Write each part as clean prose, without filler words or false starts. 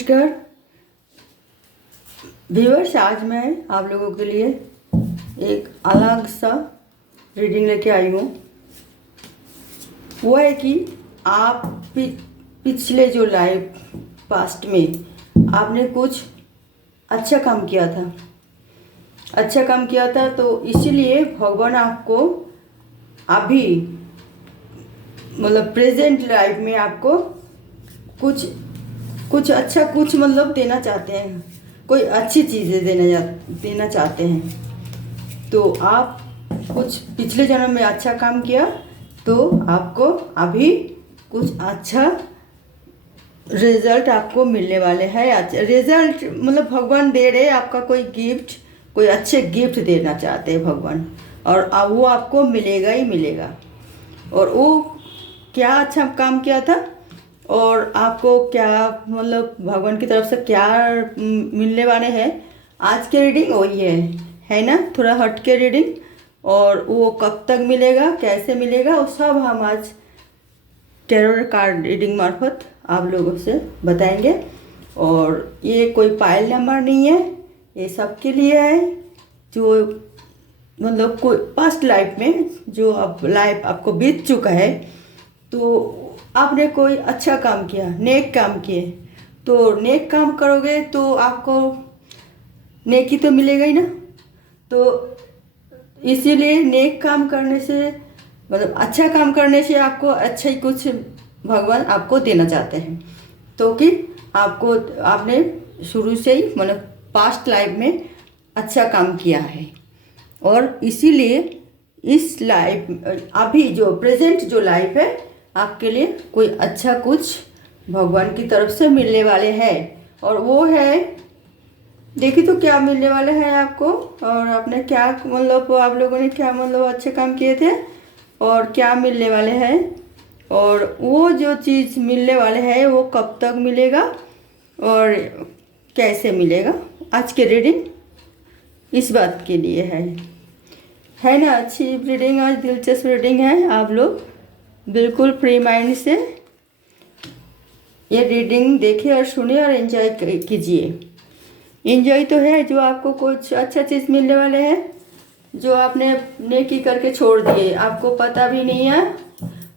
नमस्कार व्यूअर्स, आज मैं आप लोगों के लिए एक अलग सा रीडिंग लेके आई हूँ। वो है कि आप पिछले जो लाइफ पास्ट में आपने कुछ अच्छा काम किया था, तो इसीलिए भगवान आपको अभी मतलब प्रेजेंट लाइफ में आपको कुछ अच्छा देना चाहते हैं, कोई अच्छी चीज़ें देना चाहते हैं। तो आप कुछ पिछले जन्म में अच्छा काम किया तो आपको अभी कुछ अच्छा रिजल्ट आपको मिलने वाले हैं। अच्छा रिजल्ट भगवान दे रहे, आपका कोई गिफ्ट, कोई अच्छे गिफ्ट देना चाहते हैं भगवान, और अब वो आपको मिलेगा ही मिलेगा। और वो क्या अच्छा काम किया था और आपको क्या भगवान की तरफ से क्या मिलने वाले हैं, आज के रीडिंग वही है ना, थोड़ा हट के रीडिंग। और वो कब तक मिलेगा, कैसे मिलेगा, वो सब हम आज टेरर कार्ड रीडिंग मार्फत आप लोगों से बताएंगे। और ये कोई पायल नंबर नहीं है, ये सबके लिए है जो कोई पास्ट लाइफ में जो अब लाइफ आपको बीत चुका है, तो आपने कोई अच्छा काम किया, नेक काम किए, तो नेक काम करोगे तो आपको नेकी तो मिलेगा ही ना। तो इसीलिए नेक काम करने से अच्छा काम करने से आपको अच्छा ही कुछ भगवान आपको देना चाहते हैं। तो कि आपने शुरू से ही पास्ट लाइफ में अच्छा काम किया है, और इसीलिए इस लाइफ अभी जो प्रेजेंट जो लाइफ है आपके लिए कोई अच्छा कुछ भगवान की तरफ से मिलने वाले हैं। और वो है, देखिए तो क्या मिलने वाले हैं आपको, और आपने क्या आप लोगों ने क्या अच्छे काम किए थे और क्या मिलने वाले हैं, और वो जो चीज़ मिलने वाले हैं वो कब तक मिलेगा और कैसे मिलेगा। आज के रीडिंग इस बात के लिए है ना। अच्छी रीडिंग, आज दिलचस्प रीडिंग है। आप लोग बिल्कुल फ्री माइंड से ये रीडिंग देखिए और सुनिए और एंजॉय कीजिए। एंजॉय तो है जो आपको कुछ अच्छा चीज़ मिलने वाले हैं, जो आपने नेकी करके छोड़ दिए, आपको पता भी नहीं है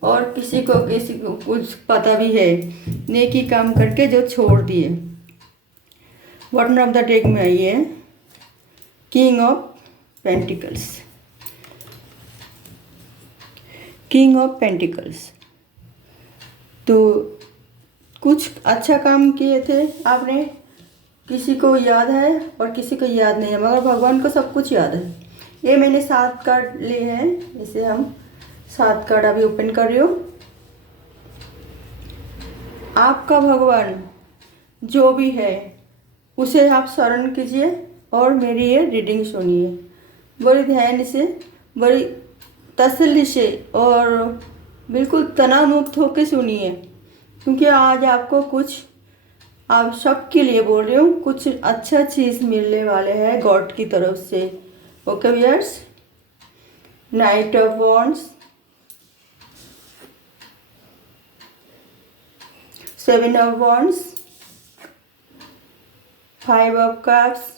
और किसी को कुछ पता भी है, नेकी काम करके जो छोड़ दिए। बॉटम ऑफ द डेक में आइए, king of pentacles, king of pentacles. तो कुछ अच्छा काम किए थे आपने, किसी को याद है और किसी को याद नहीं है, मगर भगवान को सब कुछ याद है। ये मैंने 7 कार्ड लिए हैं, इसे हम 7 कार्ड अभी ओपन कर रही हूँ। आपका भगवान जो भी है उसे आप शरण कीजिए और मेरी ये रीडिंग सुनिए बड़ी ध्यान से, बड़ी तसल्ली से, और बिल्कुल तनाव मुक्त होकर सुनिए, क्योंकि आज आपको कुछ, आप सबके लिए बोल रही हूँ, कुछ अच्छा चीज़ मिलने वाले हैं गॉड की तरफ से। Okay viewers, night of wands, 7 of wands, 5 of cups,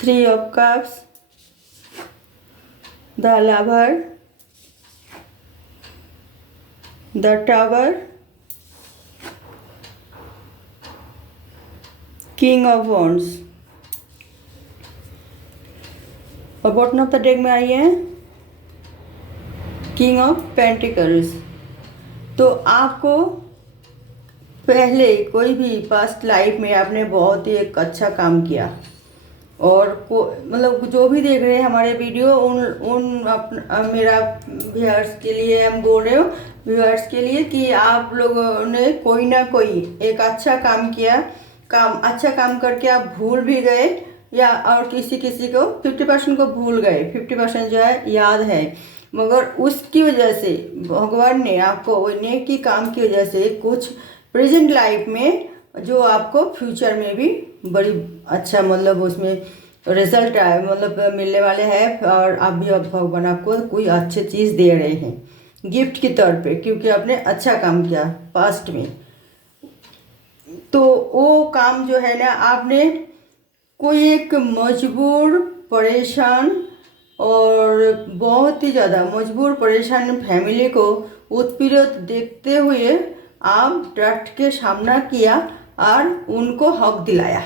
3 of cups, the lover, the tower, king of wands. और बॉटम ऑफ द डेक में आई है किंग ऑफ पेंटिकल्स। तो आपको पहले कोई भी पास्ट लाइफ में आपने बहुत ही एक अच्छा काम किया, और जो भी देख रहे हैं हमारे वीडियो मेरा व्यूअर्स के लिए हम बोल रहे हो, व्यूअर्स के लिए, कि आप लोगों ने कोई ना कोई एक अच्छा काम किया, अच्छा काम करके आप भूल भी गए, या और किसी को 50% को भूल गए, 50% जो है याद है, मगर उसकी वजह से भगवान ने आपको वो नेकी काम की वजह से कुछ प्रेजेंट लाइफ में जो आपको फ्यूचर में भी बड़ी अच्छा उसमें रिजल्ट मिलने वाले हैं, और अभी अब भगवान आपको कोई अच्छी चीज़ दे रहे हैं। गिफ्ट के तौर पे, क्योंकि आपने अच्छा काम किया पास्ट में। तो वो काम जो है ना, आपने कोई एक मजबूर, परेशान और बहुत ही ज़्यादा मजबूर परेशान फैमिली को उत्पीड़ित देखते हुए आप डट के सामना किया और उनको हक दिलाया।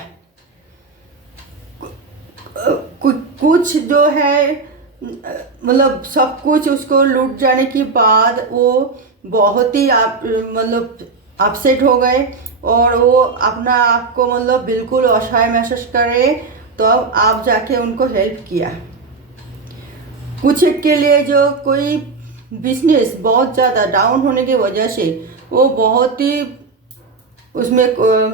कुछ जो है मतलब सब कुछ उसको लूट जाने के बाद वो बहुत ही आप मतलब अपसेट हो गए और वो अपना आप को मतलब बिल्कुल असहाय महसूस करे, तो अब आप जाके उनको हेल्प किया। कुछ के लिए जो कोई बिजनेस बहुत ज़्यादा डाउन होने की वजह से वो बहुत ही उसमें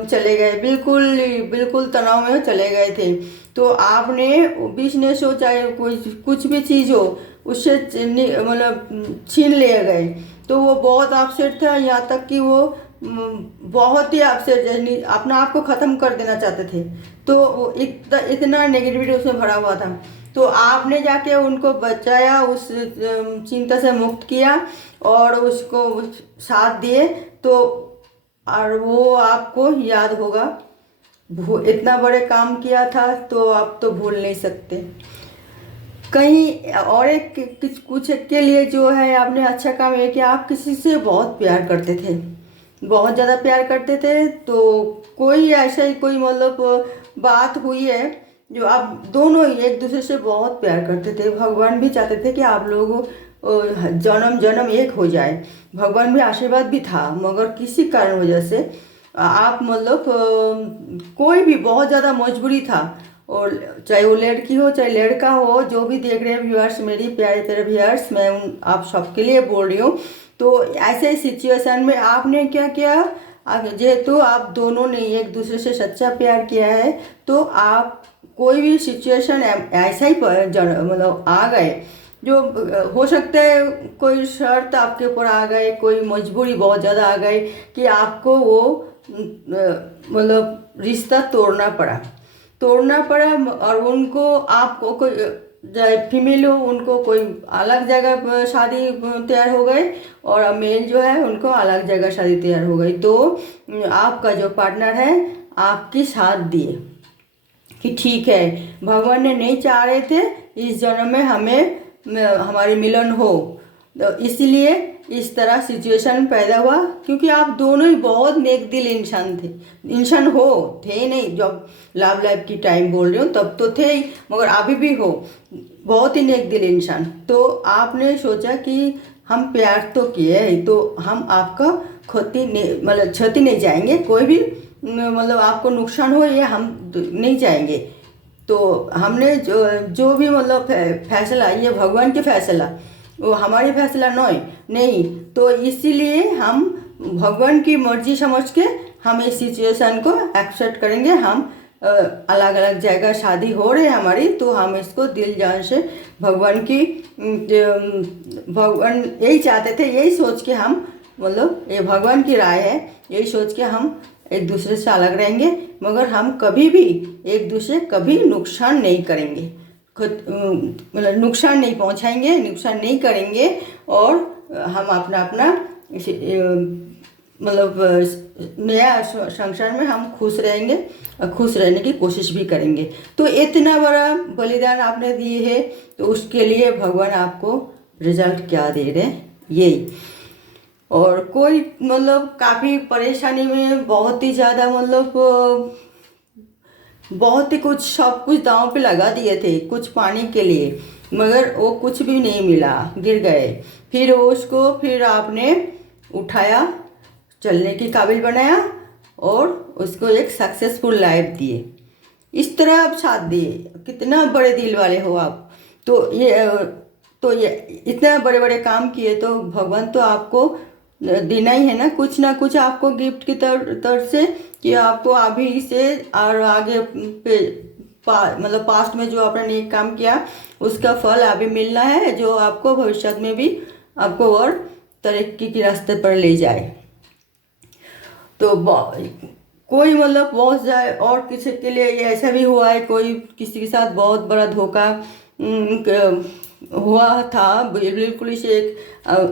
चले गए, बिल्कुल बिल्कुल तनाव में चले गए थे। तो आपने बिजनेस हो चाहे कोई कुछ भी चीज़ हो उससे मतलब छीन लिए गए, तो वो बहुत अपसेट था, यहाँ तक कि वो बहुत ही अपसेट अपना आप को ख़त्म कर देना चाहते थे। तो इतना नेगेटिविटी उसमें भरा हुआ था। तो आपने जाके उनको बचाया, उस चिंता से मुक्त किया और उसको साथ दिए। तो और वो आपको याद होगा, इतना बड़े काम किया था तो आप तो भूल नहीं सकते। कहीं और एक कुछ के लिए जो है आपने अच्छा काम ये कि आप किसी से बहुत प्यार करते थे, बहुत ज़्यादा प्यार करते थे। तो कोई ऐसा ही कोई मतलब बात हुई है जो आप दोनों ही एक दूसरे से बहुत प्यार करते थे। भगवान भी चाहते थे कि आप लोग जन्म जन्म एक हो जाए, भगवान भी आशीर्वाद भी था, मगर किसी कारण वजह से आप मतलब कोई भी बहुत ज़्यादा मजबूरी था। और चाहे वो लड़की हो चाहे लड़का हो, जो भी देख रहे हैं व्यूअर्स, मेरी प्यारे प्यारे व्यूअर्स, मैं आप सबके लिए बोल रही हूँ। तो ऐसे सिचुएशन में आपने क्या किया, जेहेतु आप दोनों ने एक दूसरे से सच्चा प्यार किया है, तो आप कोई भी सिचुएशन ऐसा ही मतलब आ गए जो हो सकता है कोई शर्त आपके ऊपर आ गए, कोई मजबूरी बहुत ज़्यादा आ गई कि आपको वो मतलब रिश्ता तोड़ना पड़ा। और उनको आपको कोई चाहे फीमेल हो उनको कोई अलग जगह शादी तैयार हो गए और मेल जो है उनको अलग जगह शादी तैयार हो गई। तो आपका जो पार्टनर है आपकी साथ दिए कि ठीक है, भगवान ने नहीं चाह रहे थे इस जन्म में हमारी मिलन हो, तो इसलिए इस तरह सिचुएशन पैदा हुआ। क्योंकि आप दोनों ही बहुत नेक दिल इंसान थे नहीं, जब लव लाइफ की टाइम बोल रही हूँ तब तो थे ही, मगर अभी भी हो बहुत ही नेक दिल इंसान। तो आपने सोचा कि हम प्यार तो किए है, तो हम आपका क्षति नहीं चाहेंगे, कोई भी मतलब आपको नुकसान हो ये हम नहीं चाहेंगे। तो हमने जो भी मतलब फैसला, ये भगवान के फैसला, वो हमारी फैसला नहीं। तो इसीलिए हम भगवान की मर्जी समझ के हम इस सिचुएशन को एक्सेप्ट करेंगे। हम अलग अलग जगह शादी हो रही है हमारी, तो हम इसको दिल जान से भगवान यही चाहते थे, यही सोच के हम मतलब ये भगवान की राय है, यही सोच के हम एक दूसरे से अलग रहेंगे, मगर हम कभी भी एक दूसरे कभी नुकसान नहीं करेंगे, खुद मतलब नुकसान नहीं पहुंचाएंगे, नुकसान नहीं करेंगे। और हम अपना मतलब नया संसार में हम खुश रहेंगे और खुश रहने की कोशिश भी करेंगे। तो इतना बड़ा बलिदान आपने दिए है, तो उसके लिए भगवान आपको रिजल्ट क्या दे रहे हैं यही। और कोई मतलब काफ़ी परेशानी में बहुत ही ज़्यादा मतलब बहुत ही कुछ सब कुछ दांव पे लगा दिए थे कुछ पाने के लिए, मगर वो कुछ भी नहीं मिला, गिर गए। फिर आपने उठाया, चलने की काबिल बनाया और उसको एक सक्सेसफुल लाइफ दिए। इस तरह आप साथ दिए, कितना बड़े दिल वाले हो आप। तो ये इतना बड़े बड़े काम किए, तो भगवान तो आपको देना ही है ना कुछ आपको गिफ्ट की तरफ से, कि आपको अभी से और आगे पे मतलब पास्ट में जो आपने नेक काम किया उसका फल अभी मिलना है, जो आपको भविष्य में भी आपको और तरक्की के रास्ते पर ले जाए। तो कोई मतलब बहुत जाए, और किसी के लिए ये ऐसा भी हुआ है, कोई किसी के साथ बहुत बड़ा धोखा हुआ था, बिल्कुल ही से एक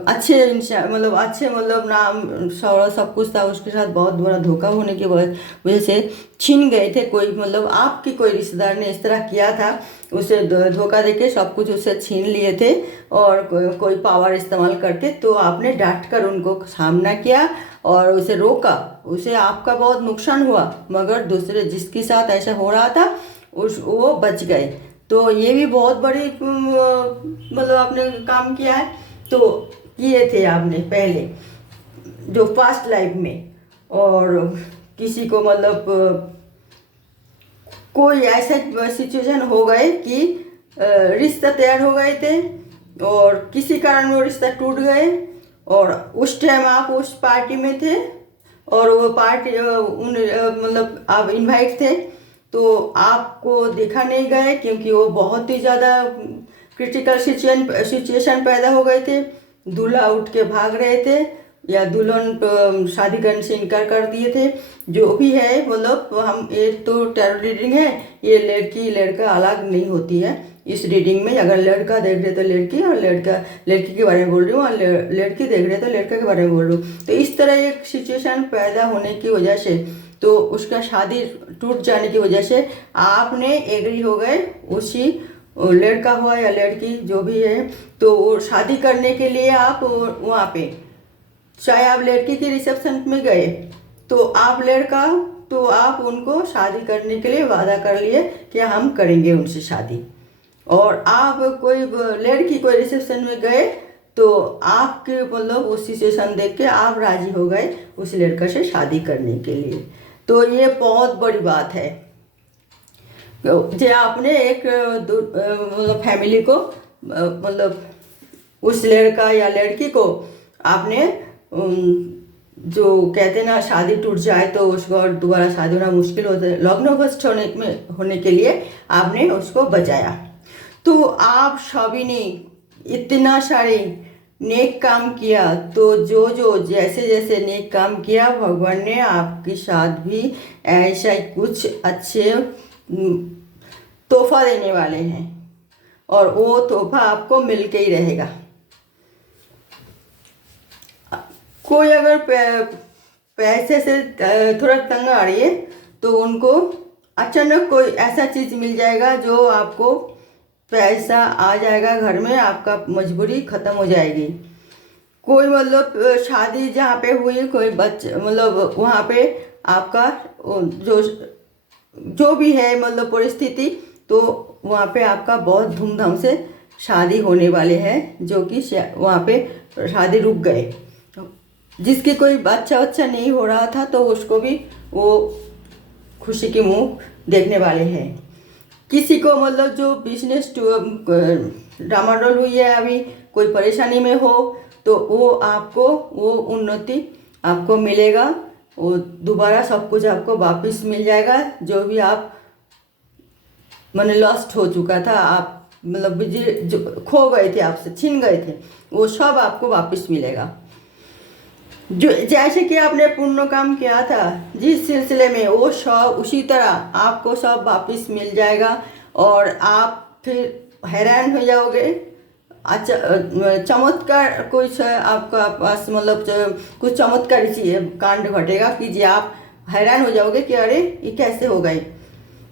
अच्छे इंसान, मतलब अच्छे, मतलब नाम सौरा सब कुछ था, उसके साथ बहुत बड़ा धोखा होने की वजह से छीन गए थे। कोई मतलब आपकी कोई रिश्तेदार ने इस तरह किया था, उसे धोखा देके सब कुछ उससे छीन लिए थे, और कोई पावर इस्तेमाल करके। तो आपने डांट कर उनको सामना किया और उसे रोका, उसे आपका बहुत नुकसान हुआ, मगर दूसरे जिसके साथ ऐसा हो रहा था उस वो बच गए। तो ये भी बहुत बड़ी मतलब आपने काम किया है। तो किए थे आपने पहले जो पास्ट लाइफ में, और किसी को मतलब कोई ऐसा सिचुएशन हो गए कि रिश्ता तैयार हो गए थे और किसी कारण वो रिश्ता टूट गए, और उस टाइम आप उस पार्टी में थे, और वो पार्टी उन मतलब आप इनवाइट थे, तो आपको देखा नहीं गए क्योंकि वो बहुत ही ज़्यादा क्रिटिकल सिचुएशन पैदा हो गए थे। दूल्हा उठ के भाग रहे थे, या दुल्हन शादी करने से इनकार कर दिए थे। जो भी है, मतलब हम, ये तो टैरो रीडिंग है, ये लड़की लड़का अलग नहीं होती है। इस रीडिंग में अगर लड़का देख रहे तो लड़की, और लड़का लड़की के बारे में बोल रही हूँ, और लड़की देख रहे तो लड़का के बारे में बोल रही हूँ। तो इस तरह एक सिचुएशन पैदा होने की वजह से, तो उसका शादी टूट जाने की वजह से आपने एग्री हो गए, उसी लड़का हुआ या लड़की जो भी है, तो वो शादी करने के लिए आप वहाँ पे, चाहे आप लड़की के रिसेप्शन में गए तो आप लड़का, तो आप उनको शादी करने के लिए वादा कर लिए कि हम करेंगे उनसे शादी। और आप कोई लड़की कोई रिसेप्शन में गए तो आपके मतलब उस सिचुएशन देख के आप राजी हो गए उस लड़का से शादी करने के लिए। तो ये बहुत बड़ी बात है जो आपने एक मतलब फैमिली को मतलब उस लड़का या लड़की को आपने जो कहते हैं ना, शादी टूट जाए तो उसको और दोबारा शादी होना मुश्किल होता है, लग्नभ्रष्ट होने के लिए आपने उसको बचाया। तो आप सभी ने इतना सारे नेक काम किया, तो जो जो जैसे जैसे नेक काम किया, भगवान ने आपके साथ भी ऐसा ही कुछ अच्छे तोहफा देने वाले हैं, और वो तोहफा आपको मिल के ही रहेगा। कोई अगर पैसे से थोड़ा तंग आ रही है तो उनको अचानक कोई ऐसा चीज़ मिल जाएगा जो आपको पैसा आ जाएगा घर में, आपका मजबूरी ख़त्म हो जाएगी। कोई मतलब शादी जहाँ पे हुई, कोई बच्चे मतलब वहाँ पे आपका जो जो भी है मतलब परिस्थिति, तो वहाँ पे आपका बहुत धूमधाम से शादी होने वाले हैं, जो कि वहाँ पे शादी रुक गए। जिसके कोई बच्चा वच्चा नहीं हो रहा था तो उसको भी वो खुशी के मुंह देखने वाले हैं। किसी को मतलब जो बिजनेस डामाडोल हुई है, अभी कोई परेशानी में हो, तो वो आपको वो उन्नति आपको मिलेगा, वो दोबारा सब कुछ आपको वापस मिल जाएगा। जो भी आप मैंने लॉस्ट हो चुका था, आप मतलब जो खो गए थे, आपसे छीन गए थे, वो सब आपको वापस मिलेगा। जो जैसे कि आपने पुण्य काम किया था जिस सिलसिले में, वो सब उसी तरह आपको सब वापस मिल जाएगा, और आप फिर हैरान हो जाओगे। अच्छा, चमत्कार कुछ आपका पास मतलब कुछ चमत्कार कांड घटेगा कि जी आप हैरान हो जाओगे कि अरे ये कैसे हो गए।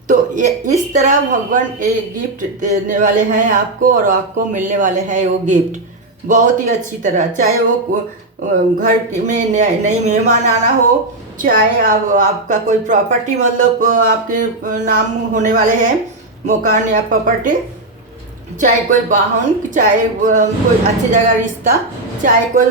तो ये इस तरह भगवान एक गिफ्ट देने वाले हैं आपको, और आपको मिलने वाले हैं वो गिफ्ट बहुत ही अच्छी तरह। चाहे वो घर में नई मेहमान आना हो, चाहे आपका कोई प्रॉपर्टी मतलब आपके नाम होने वाले हैं, मकान या प्रॉपर्टी, चाहे कोई वाहन, चाहे कोई अच्छी जगह रिश्ता, चाहे कोई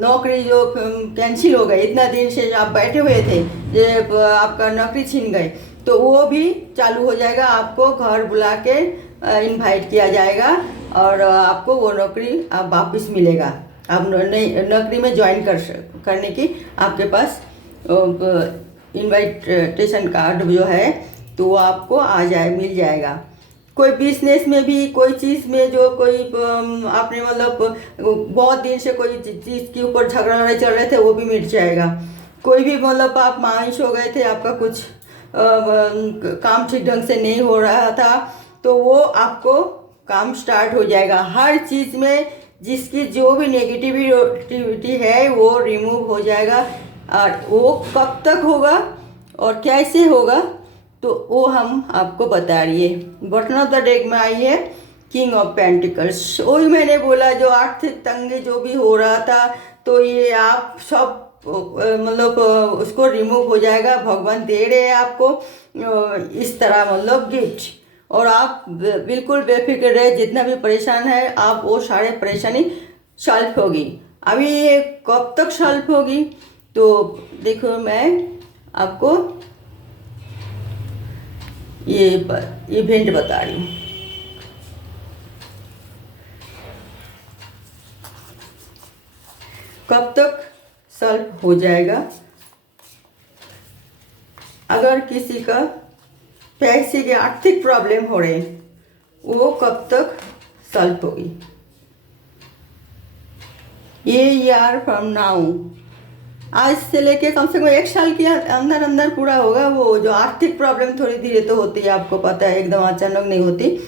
नौकरी जो कैंसिल हो गई, इतना दिन से आप बैठे हुए थे, ये आपका नौकरी छीन गई, तो वो भी चालू हो जाएगा। आपको घर बुला के इनवाइट किया जाएगा, और आपको वो नौकरी आप वापस मिलेगा। आप नई नौकरी में ज्वाइन करने की आपके पास इनविटेशन कार्ड जो है, तो वो आपको मिल जाएगा। कोई बिजनेस में भी कोई चीज़ में जो कोई आपने मतलब बहुत दिन से कोई चीज़ के ऊपर झगड़ा लड़ाई चल रहे थे, वो भी मिट जाएगा। कोई भी मतलब आप मायूस हो गए थे, आपका कुछ काम ठीक ढंग से नहीं हो रहा था, तो वो आपको काम स्टार्ट हो जाएगा। हर चीज़ में जिसकी जो भी नेगेटिविटी है वो रिमूव हो जाएगा। और वो कब तक होगा और कैसे होगा तो वो हम आपको बता रही है। बॉटम ऑफ द डेक में आई है किंग ऑफ पेंटिकल्स। वही मैंने बोला, जो आर्थिक तंगी जो भी हो रहा था तो ये आप सब मतलब उसको रिमूव हो जाएगा। भगवान दे रहे हैं आपको इस तरह मतलब गिफ्ट। और आप बिल्कुल बेफिक्र रहे, जितना भी परेशान है आप वो सारे परेशानी सॉल्व होगी। अभी ये कब तक सॉल्व होगी तो देखो मैं आपको ये इवेंट बता रही हूँ। कब तक सॉल्व हो जाएगा। अगर किसी का पैसे की आर्थिक प्रॉब्लम हो रहे वो कब तक सॉल्व होगी। ये ईयर फ्रॉम नाउ, आज से लेके कम से कम 1 साल के अंदर अंदर पूरा होगा। वो जो आर्थिक प्रॉब्लम थोड़ी धीरे तो होती है, आपको पता है, एकदम अचानक नहीं होती।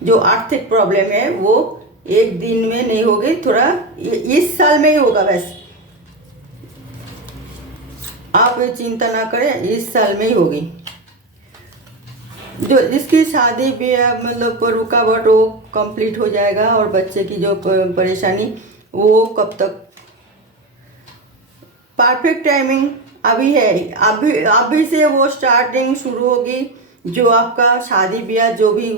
जो आर्थिक प्रॉब्लम है वो एक दिन में नहीं होगी, थोड़ा इस साल में ही होगा। बस आप चिंता ना करें, इस साल में ही होगी। जो जिसकी शादी भी मतलब रुकावट वो कंप्लीट हो जाएगा। और बच्चे की जो परेशानी वो कब तक, परफेक्ट टाइमिंग अभी है। अभी से वो स्टार्टिंग शुरू होगी। जो आपका शादी ब्याह जो भी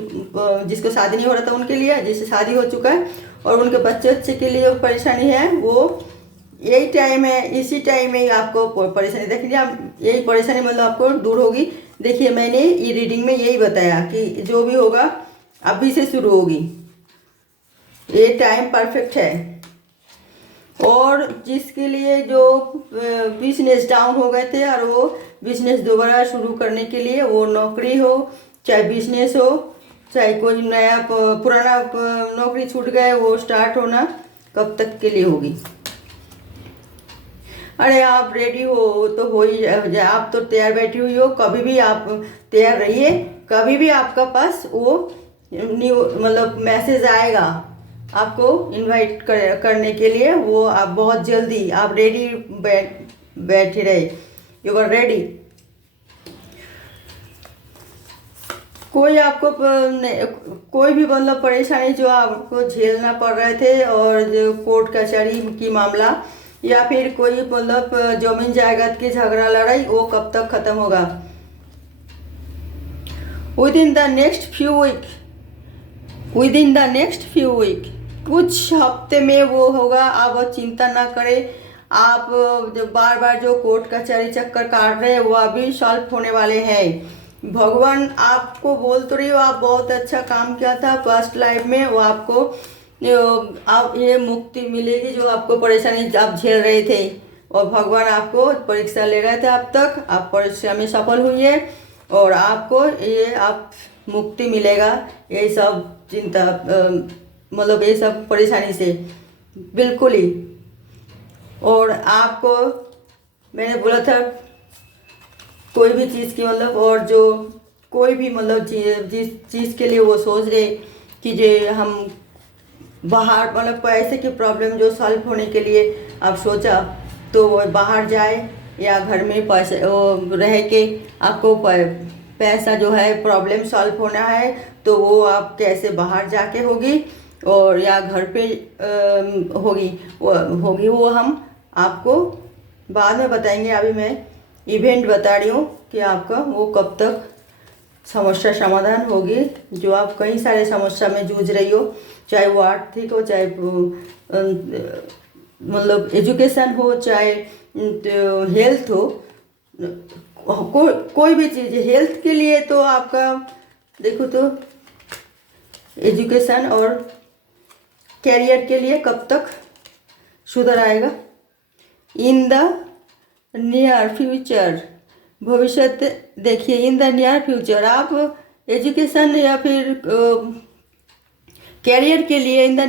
जिसको शादी नहीं हो रहा था उनके लिए, जिससे शादी हो चुका है और उनके बच्चे के लिए जो परेशानी है वो यही टाइम है। इसी टाइम में ही आपको परेशानी देखिए, आप यही परेशानी मतलब आपको दूर होगी। देखिए मैंने ये रीडिंग में यही बताया कि जो भी होगा अभी से शुरू होगी। ये टाइम परफेक्ट है। और जिसके लिए जो बिजनेस डाउन हो गए थे और वो बिजनेस दोबारा शुरू करने के लिए, वो नौकरी हो चाहे बिजनेस हो चाहे कोई नया पुराना नौकरी छूट गए वो स्टार्ट होना कब तक के लिए होगी। अरे आप रेडी हो तो हो ही जाए, आप तो तैयार बैठी हुई हो। कभी भी आप तैयार रहिए, कभी भी आपका पास वो न्यू मतलब मैसेज आएगा आपको इनवाइट करने के लिए। वो आप बहुत जल्दी आप रेडी बैठे रहे, यू आर रेडी। कोई आपको कोई भी मतलब परेशानी जो आपको झेलना पड़ रहे थे और जो कोर्ट कचहरी की मामला या फिर कोई मतलब जमीन जायदाद की झगड़ा लड़ाई, वो कब तक खत्म होगा। Within the next few week, कुछ हफ्ते में वो होगा। आप चिंता ना करें। आप जो बार बार जो कोर्ट कचहरी चक्कर काट रहे हैं वो अभी सॉल्व होने वाले हैं। भगवान आपको बोल तो रही हो, आप बहुत अच्छा काम किया था पास्ट लाइफ में, वो आपको आप ये मुक्ति मिलेगी जो आपको परेशानी आप झेल रहे थे। और भगवान आपको परीक्षा ले रहे थे, अब तक आप परीक्षा में सफल हुई है और आपको ये आप मुक्ति मिलेगा। ये सब चिंता मतलब ये सब परेशानी से बिल्कुल ही। और आपको मैंने बोला था कोई भी चीज़ की मतलब, और जो कोई भी मतलब जिस चीज़ के लिए वो सोच रहे कि जो हम बाहर मतलब पैसे की प्रॉब्लम जो सॉल्व होने के लिए आप सोचा तो वो बाहर जाए या घर में पैसे रह के आपको पैसा जो है प्रॉब्लम सॉल्व होना है तो वो आप कैसे बाहर जाके होगी और या घर पे होगी वो हम आपको बाद में बताएंगे। अभी मैं इवेंट बता रही हूँ कि आपका वो कब तक समस्या समाधान होगी। जो आप कई सारे समस्या में जूझ रही हो, चाहे वो आर्थिक हो, चाहे मतलब एजुकेशन हो, चाहे हेल्थ हो, कोई भी चीज़। हेल्थ के लिए तो आपका देखो तो एजुकेशन और कैरियर के लिए कब तक सुधर आएगा। इन द नियर फ्यूचर, भविष्य देखिए। इन द नियर फ्यूचर आप एजुकेशन या फिर कैरियर के लिए इन द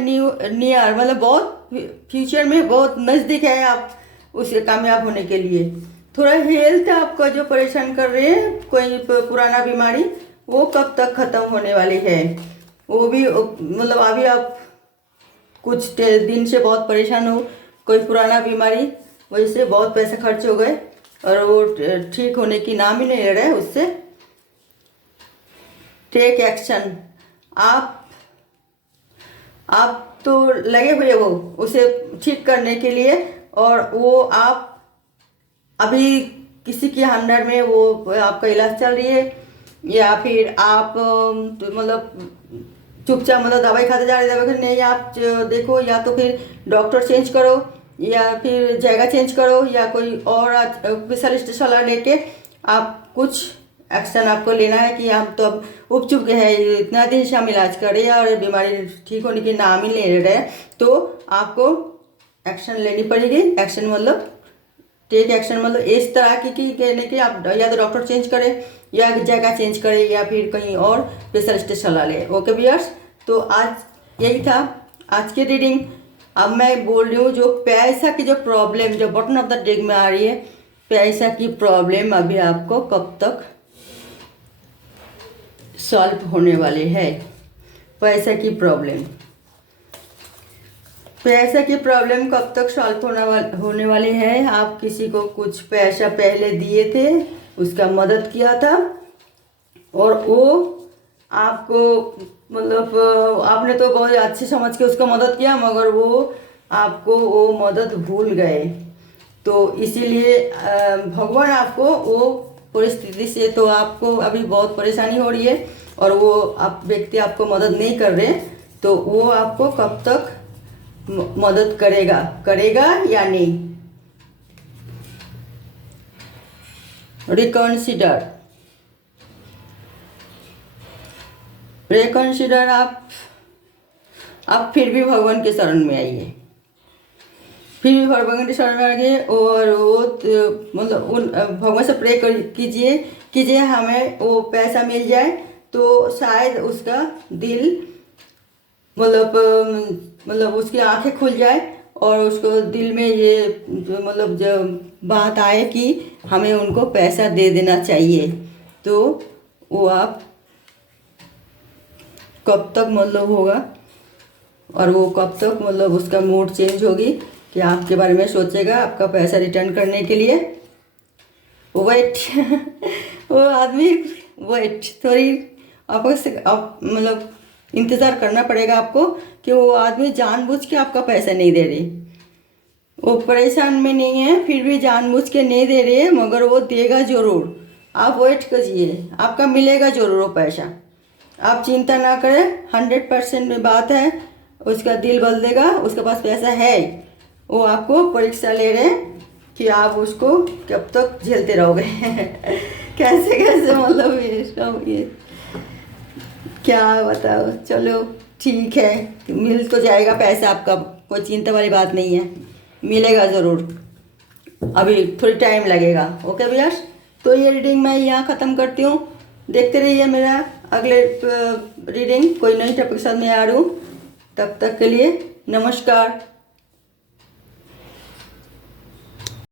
नियर मतलब बहुत फ्यूचर में बहुत नज़दीक है आप उसे कामयाब होने के लिए। थोड़ा हेल्थ आपका जो परेशान कर रहे हैं, कोई पुराना बीमारी, वो कब तक ख़त्म होने वाली है। वो भी मतलब अभी आप कुछ दिन से बहुत परेशान हो, कोई पुराना बीमारी वजह से बहुत पैसे खर्च हो गए और वो ठीक होने की नाम ही नहीं ले रहे। उससे टेक एक्शन। आप तो लगे हुए हो उसे ठीक करने के लिए, और वो आप अभी किसी के अंडर में वो आपका इलाज चल रही है, या फिर आप तो मतलब चुपचाप मतलब दवाई खाते जा रहे, दवाई खाते नहीं, आप देखो या तो फिर डॉक्टर चेंज करो या फिर जगह चेंज करो या कोई और स्पेशलिस्ट सलाह लेके आप कुछ एक्शन आपको लेना है कि आप तो अब उब चुके हैं, इतना दिन से हम इलाज कर रहे हैं और बीमारी ठीक होने की नाम ही ले रहे हैं, तो आपको एक्शन लेनी पड़ेगी। एक्शन मतलब टेक एक्शन मतलब इस तरह की कहने की आप या तो डॉक्टर चेंज करें या जगह चेंज करें या फिर कहीं और स्पेशलिस्ट सलाह लें। ओके व्यूअर्स, तो आज यही था आज की रीडिंग। अब मैं बोल रही हूँ जो पैसा की जो प्रॉब्लम जो बॉटम ऑफ द डेक में आ रही है, पैसा की प्रॉब्लम अभी आपको कब तक सॉल्व होने वाली है। पैसा की प्रॉब्लम कब तक सॉल्व होने वाली है। आप किसी को कुछ पैसा पहले दिए थे, उसका मदद किया था और वो आपको मतलब आपने तो बहुत अच्छे समझ के उसका मदद किया, मगर वो आपको वो मदद भूल गए। तो इसीलिए भगवान आपको वो परिस्थिति से तो आपको अभी बहुत परेशानी हो रही है और वो आप व्यक्ति आपको मदद नहीं कर रहे, तो वो आपको कब तक मदद करेगा या नहीं। रिकॉन्सिडर आप फिर भी भगवान के शरण में आइए, फिर भी भगवान के शरण में आइए और वो मतलब उन भगवान से प्रे कीजिए हमें वो पैसा मिल जाए, तो शायद उसका दिल मतलब उसकी आंखें खुल जाए और उसको दिल में ये मतलब जब बात आए कि हमें उनको पैसा दे देना चाहिए, तो वो आप कब तक मतलब होगा और वो कब तक मतलब उसका मूड चेंज होगी कि आपके बारे में सोचेगा आपका पैसा रिटर्न करने के लिए। वेट वो आदमी वेट थोड़ी आप मतलब इंतज़ार करना पड़ेगा आपको कि वो आदमी जानबूझ के आपका पैसा नहीं दे रही, वो परेशान में नहीं है फिर भी जानबूझ के नहीं दे रही है, मगर वो देगा ज़रूर। आप वेट कीजिए, आपका मिलेगा ज़रूर वो पैसा, आप चिंता ना करें। 100% में बात है, उसका दिल बदल देगा, उसके पास पैसा है। वो आपको परीक्षा ले रहे हैं कि आप उसको कब तक झेलते रहोगे कैसे मतलब ये क्या बताओ। चलो ठीक है, मिल तो जाएगा पैसा आपका, कोई चिंता वाली बात नहीं है, मिलेगा ज़रूर, अभी थोड़ी टाइम लगेगा। ओके भैया, तो ये रीडिंग मैं यहाँ ख़त्म करती हूँ। देखते रहिए मेरा अगले रीडिंग, कोई नई टॉपिक के साथ मैं आ रही हूँ। तब तक के लिए नमस्कार।